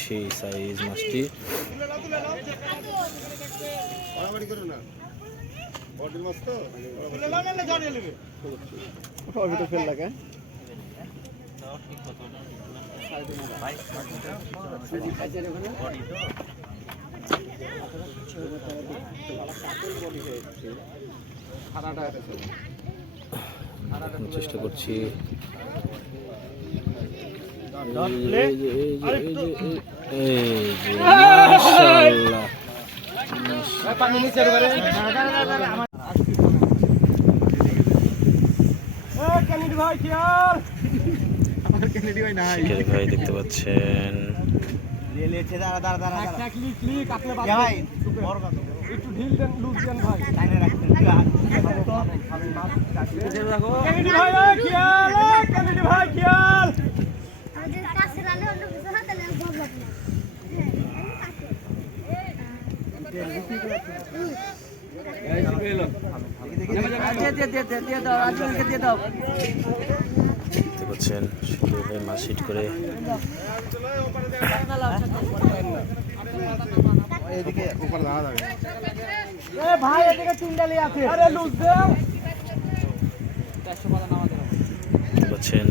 সেই সাইজ মাছটি। চেষ্টা করছি ভাই দেখতে পাচ্ছেন দেখতে পাচ্ছেন মাছ হিট করে পাচ্ছেন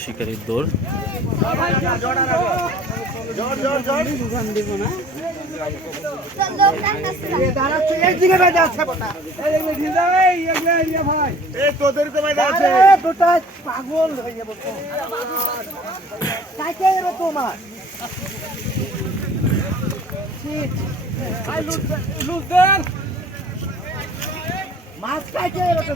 শিকারির দৌড়। পাগল হয়ে যাবো তোমার মাছ খাইছে দেখতে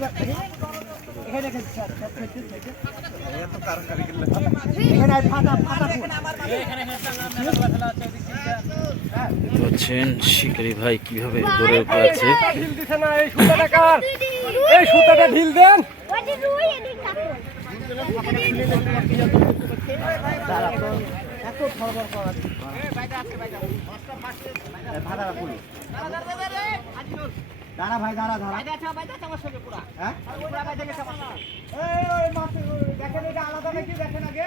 পাচ্ছেন শিকারি ভাই কিভাবে দৌড়ে উঠে আছে। এই সুতাটা ঢিল দেন। দাঁড়া ভাই দাঁড়া দাঁড়া আলাদা নাকি দেখেন আগে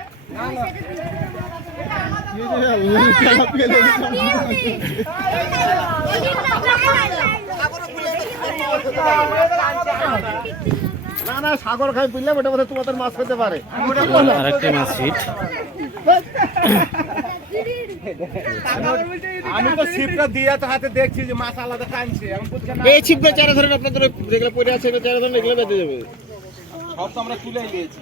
না না সাগর খাই বুঝলাম ওটা বোধহয় তোমাদের মাছ খেতে পারে। আরেকটা মাছ হিট। আমি তো ছিপটা দিয়ে তো হাতে দেখছি যে মাছ আলাদা টানছে। এই ছিপটা চারা ধরেন আপনাদের যেগুলো পড়ে আছে চারা ধরেন এগুলো বেঁধে যাবে। সব তো আমরা তুলে নিয়েছি।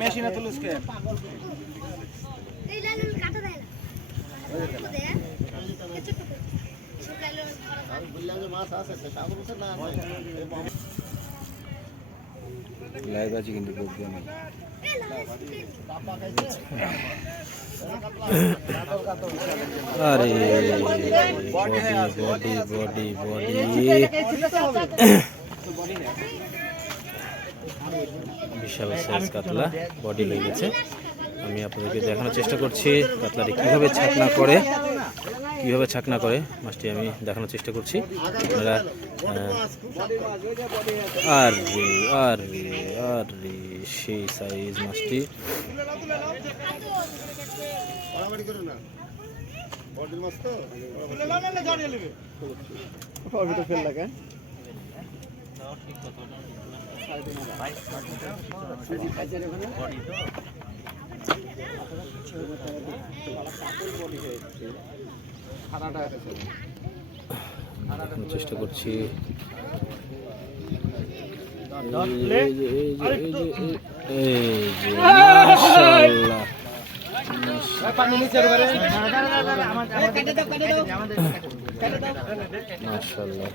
মেশিনে তুলুস কে লাইভ আছে কিন্তু আরে বডি বডি বডি বডি বিশাল সাইজ কাতলা বডি লেগেছে। আমি আপনাদেরকে দেখানোর চেষ্টা করছি কাতলাটি কিভাবে ছাকনা করে মাছটি আমি দেখানোর চেষ্টা করছি। আপনারা আর সেই সাইজ মাছটি। চেষ্টা করছি মাশাআল্লাহ মাশাআল্লাহ।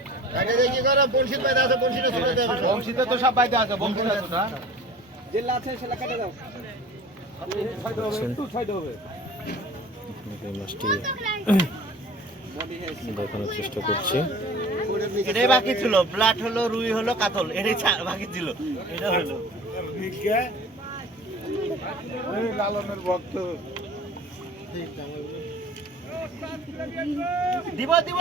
বংশীতে তো সব বাইতে আছে, বংশী আছে না জেলা আছে, সেটা কেটে দাও। এই মাছটি দেখানোর চেষ্টা করছি। এটাই বাকি ছিল, ব্লাড হলো, রুই হলো, কাতল, এটাই বাকি ছিল। এটা হলো লালনের ভক্ত। দিব দিব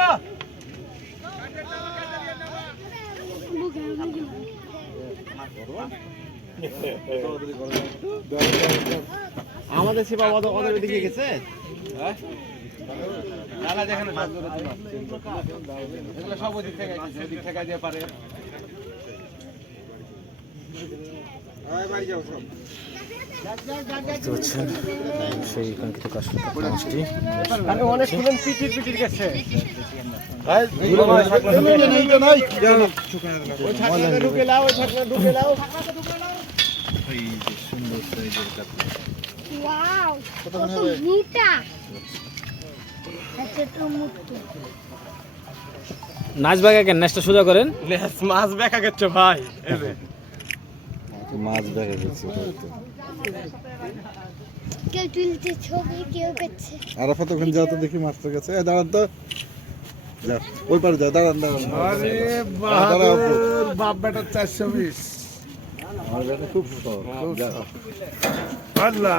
আমাদের সেবা ওদের দিকে গেছে। লালা যেখানে এগুলো সব ওদিক থেকে আসছে, ওদিক থেকে দিয়ে পারে। দেখতে পাচ্ছেন সেই কাঙ্ক্ষিত কাঁকড়া মাছটি। অনেক শুনেন পিটির পিটির গেছে। ঢুকে লাও, ঢুকে লাও। সুন্দর সাইজের কাঁকড়া। ওয়াও কত মোটা, আচ্ছা তো মোটা। নাচ বাগা কেন, নাচটা সোজা করেন। মাছ দেখা গেছে ভাই, মাছ দেখা গেছে। কেউ তুলছে ছবি, কেউ করছে। আরাফাত ওখানে যাও তো দেখি মাছটার কাছে। দাঁড়ান তো, যাও ওই পারে যাও, দাঁড়ান দাঁড়ান। আরে বাহাদুর বাপ বেটা 420। আমার বেটা খুব শখ। যাও। আল্লাহ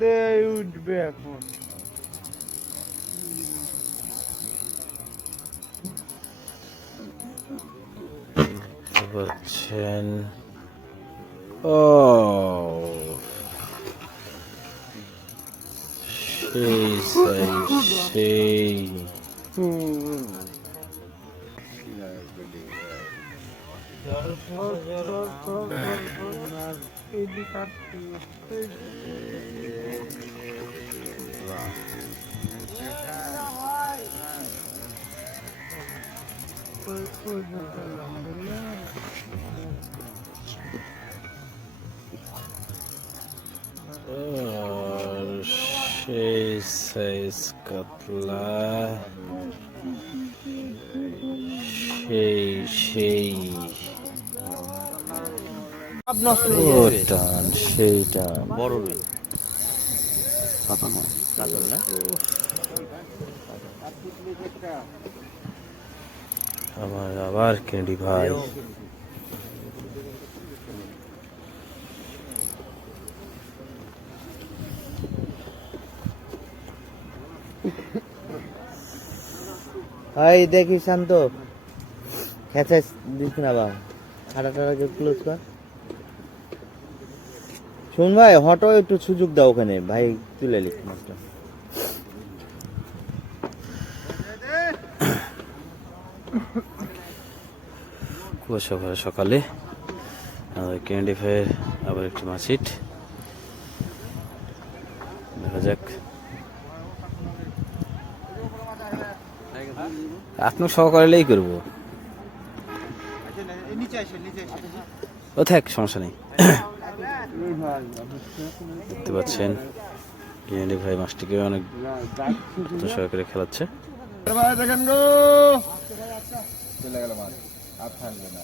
দে উঠবে এখন। দেখতে পাচ্ছেন ও সেই সাইজ, সেই আর সেই সাইজ কাতলা, সেই ও টান, সেই টান। বড় রুই কাতল মাছ। কাতল না, আমার আবার ক্যান্ডি ভাই। এই দেখি শান্ত খেতে দিস না বা হাঁটাটাকে ক্লোজ কর। শুন ভাই, হটো একটু সুযোগ দাও ওখানে, ভাই তুলে লিখ মাছটা। কুয়াশা ভরা সকালে ক্যান্ডি ভাইয়ের আবার একটি মাছিট, দেখা যাক। আপনার সহকারেই করবো, ও থাক, সমস্যা নেই। দেখতে পাচ্ছেন ক্যান্ডি ভাই মাছটিকে অনেক সহকারে খেলাচ্ছে। দেখেন গো, চলে গেল মাছ, আর থাকবে না।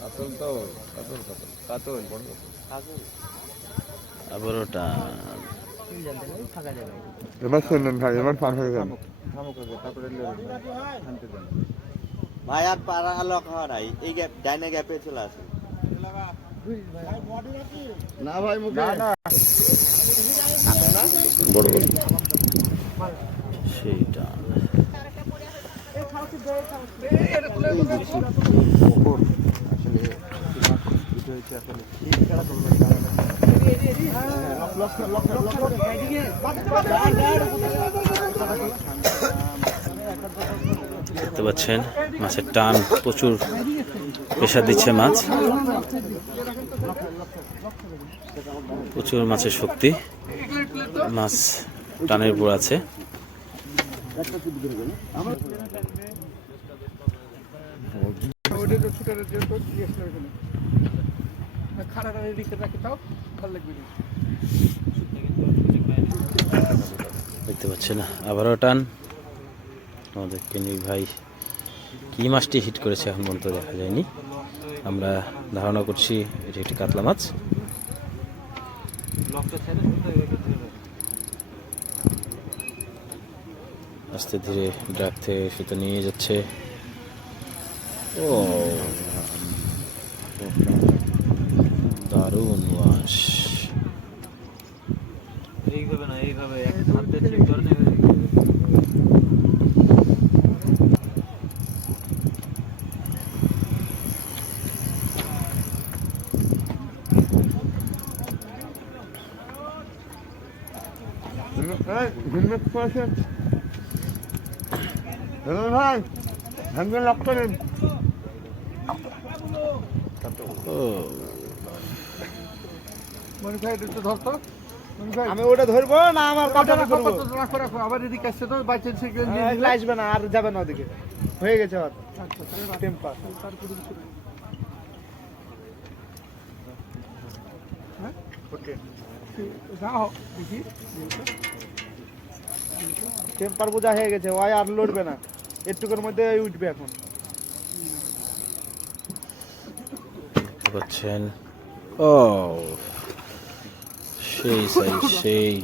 কাতল তো, কাতল কাতল কাতল বড় আবারও টান। এবার শুনুন ভাই, এবার পার হয়ে যান। ভাই আর পারা লক হওয়া নাই, এই গ্যাপ ডাইনে গ্যাপে চলে আসে। না ভাই মুখে বড় বড় সেই টান। দেখতে পাচ্ছেন মাছের টান, প্রচুর প্রেশার দিচ্ছে মাছ, প্রচুর মাছের শক্তি, মাছ টানের উপর আছে। দেখতে পাচ্ছেন আবারও টান আমাদের কেনি ভাই কি মাছটি হিট করেছে এখন পর্যন্ত দেখা যায়নি। আমরা ধারণা করছি এটি একটি কাতলা মাছ। আস্তে ধীরে ড্রাগ থেকে সুতো নিয়ে যাচ্ছে। ও দারুণ মাছ। এইভাবে না, এইভাবে এক হাতে ঠিক করে নেবে। হেলমেট পরেছেন ভাই, হেলমেট লক করেন। ও আমি ওটা ধরবো না আমার কাটাটা করবো। আবার এদিকে আসছে তো বাইচেন আসবে না আর যাবে না ওদিকে, হয়ে গেছে আর টেম্পার। টেম্পার বোঝা হয়ে গেছে, ওই আর লড়বে না, একটুকুর মধ্যে উঠবে এখন। দেখতে পাচ্ছেন ও সেই সাইজ সেই।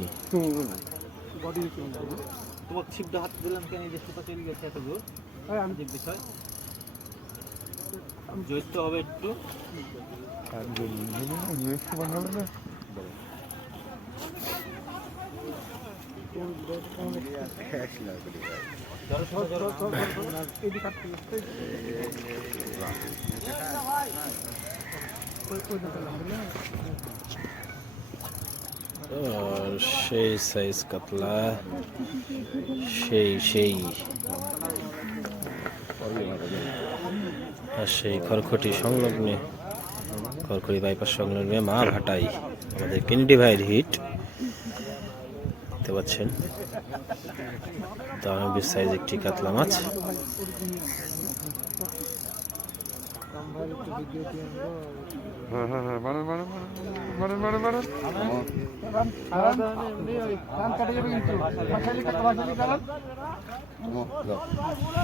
তোমার ছিপটা হাত দিলাম কেন, এই যে সুতা চলে গেছে এত দূর। আমি যে বিষয় জৈত্য হবে একটু। আর সেই সাইজ কাতলা, সেই সেই। আর সেই খড়খটি সংলগ্নে, খড়খড়ি বাইপাস সংলগ্নে মা ভাটাই আমাদের কেনেডি ভাইয়ের হিট। দেখতে পাচ্ছেন দারুণ বিগ সাইজ একটি কাতলা মাছ।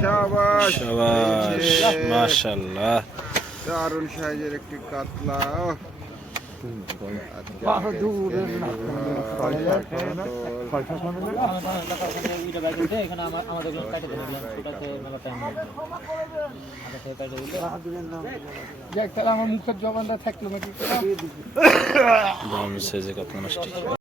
শাবাশ মাশাআল্লাহ, দারুণ সাইজের একটি কাতলা। আমার মুখের জবানটা থাকলো নাকি দারুণ সাইজের কাতলা মাছটি।